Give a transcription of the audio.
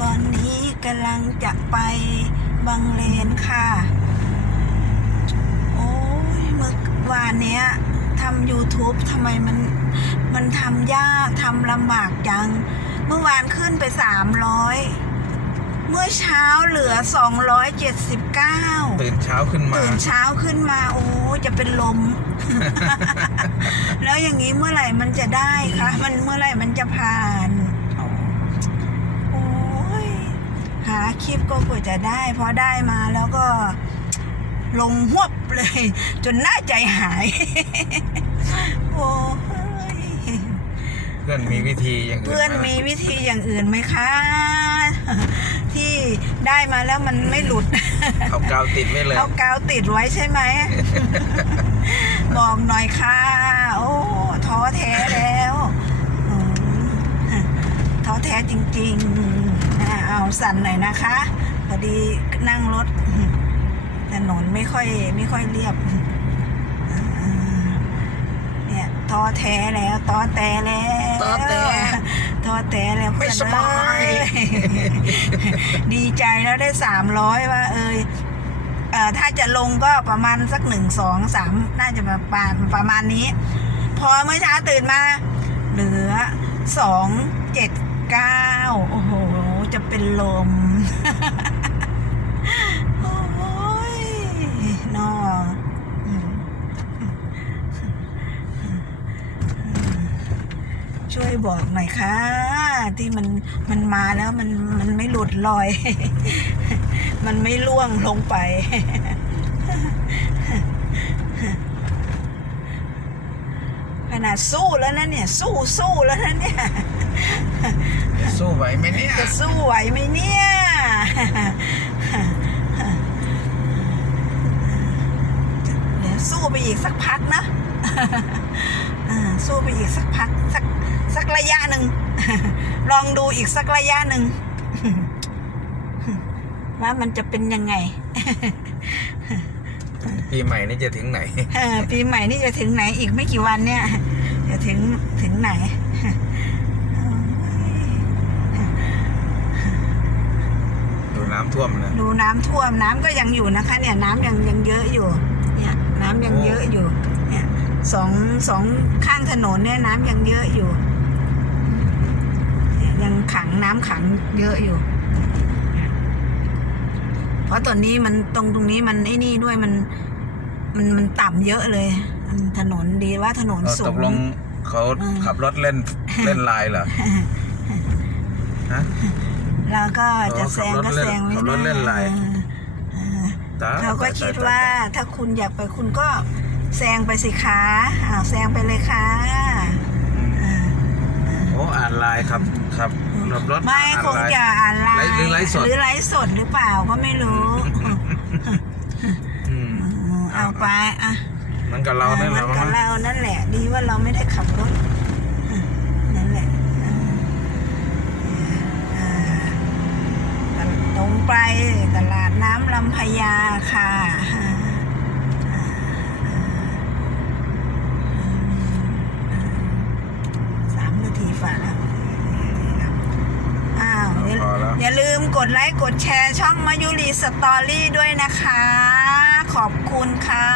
ตอนนี้กำลังจะไปบางเลนค่ะ โอ้ยเมื่อวานเนี้ยทำ YouTube ทำไมมัน มันทำยากทำลำบากจัง เมื่อวานขึ้นไป300เมื่อเช้าเหลือ 279 ตื่นเช้าขึ้นมา ตื่นเช้าขึ้นมา โอ้จะเป็นลม แล้วอย่างนี้เมื่อไหร่มันจะได้คะ มันเมื่อไหร่มันจะผ่าน โอ้ย หาคลิปก็กว่าจะได้พอได้มาแล้วก็ลงหวบเลย จนหน้าใจหาย โอ้ยเพื่อนมีวิธีอย่างอื่นเพื่อนไหมีวิธีอย่างอื่นไหมคะ ที่ได้มาแล้วมันไม่หลุด เอากาวติดไว้เลย เอากาวติดไว้ใช่ไหม บอกหน่อยค่ะ โอ้ท้อแท้แล้วอืมท้อแท้จริงๆอ่าเอา สั่นหน่อยนะคะพอดีนั่งรถถนนไม่ค่อยไม่ค่อยเรียบอ่าเนี่ยท้อแท้แล้วท้อแท้แล้วท้อแท้ท้อแท้แล้วไม่สบายเพื่อนเอ้ยดีใจแล้วได้สามร้อยว่า เอยเอ่อถ้าจะลงก็ประมาณสักหนึ่งสองสามน่าจะประมาณประมาณนี้ พอเมื่อเช้าตื่นมา เหลือสองเจ็ดเก้าโอ้โห จะเป็นลม โอ้ยนอช่วยบอกหน่อยค่ะ ที่มันมันมาแล้วมันมันไม่หลุดลอย มันไม่ล่วงลงไป ข นาดสู้แล้วนะเนี่ย สู้สู้แล้วนะเนี่ยสู้ไหวไหมเนี่ยจะสู้ไหวไหมเนี่ย เดี๋ยวสู้ไปอีกสักพักนะอ่าสู้ไปอีกสักพักสักสักระยะหนึ่ง ลองดูอีกสักระยะหนึ่งว่ามันจะเป็นยังไง ปีใหม่นี่จะถึงไหนเออปีใหม่นี่จะถึงไหนอีกไม่กี่วันเนี่ย จะถึงถึงไหนดูน้ำท่วมนะดูน้ำท่วมน้ำก็ยังอยู่นะคะ เนี่ยน้ำยังยังเยอะอยู่ เนี่ยน้ำยังโอ้เยอะอยู่ เนี่ยสองสองข้างถนนเนี่ยน้ำยังเยอะอยู่เนี่ยยังขังน้ำขังเยอะอยู่ เพราะตอนนี้มันตรงตรงนี้มันไอ้นี่ด้วยมันมันมันต่ำเยอะเลย อืมถนนดีว่าถนนเออสูตงกลงเขาอืม ขับรถเล่นเล่นลายเหรอฮะ แล้วก็จะอ๋อแซงขับรถก็เล่นแซงไม่ขับรได้ถเล่นลายเออตยเขาก็ตยคิดตยว่าถ้าคุณอยากไปคุณก็แซงไปสิคะอ้าวแซงไปเลยค่ะอ่าโอ้อ่านไลน์ครับครับขับรถไม่อ่านคงไลน์ จะอ่านไลน์ไลฟ์หรือไลฟ์สด หรือไลฟ์สดหรือเปล่าก็ไม่รู้อืมอืมเอาไปอะ มันกับเรานั่นแหละมัมั้กับงเรานั่นแหละ ดีว่าเราไม่ได้ขับรถอะนั่นแหละอ่าอ่าตรงไปตลาดน้ำลำพญาค่ะอ่าอ่าสามนาทีฝ่าแล้วอ้าวอย่าพอแล้วอย่าลืมกดไลค์กดแชร์ช่องมายุรีสตอรี่ด้วยนะคะ ขอบคุณค่ะ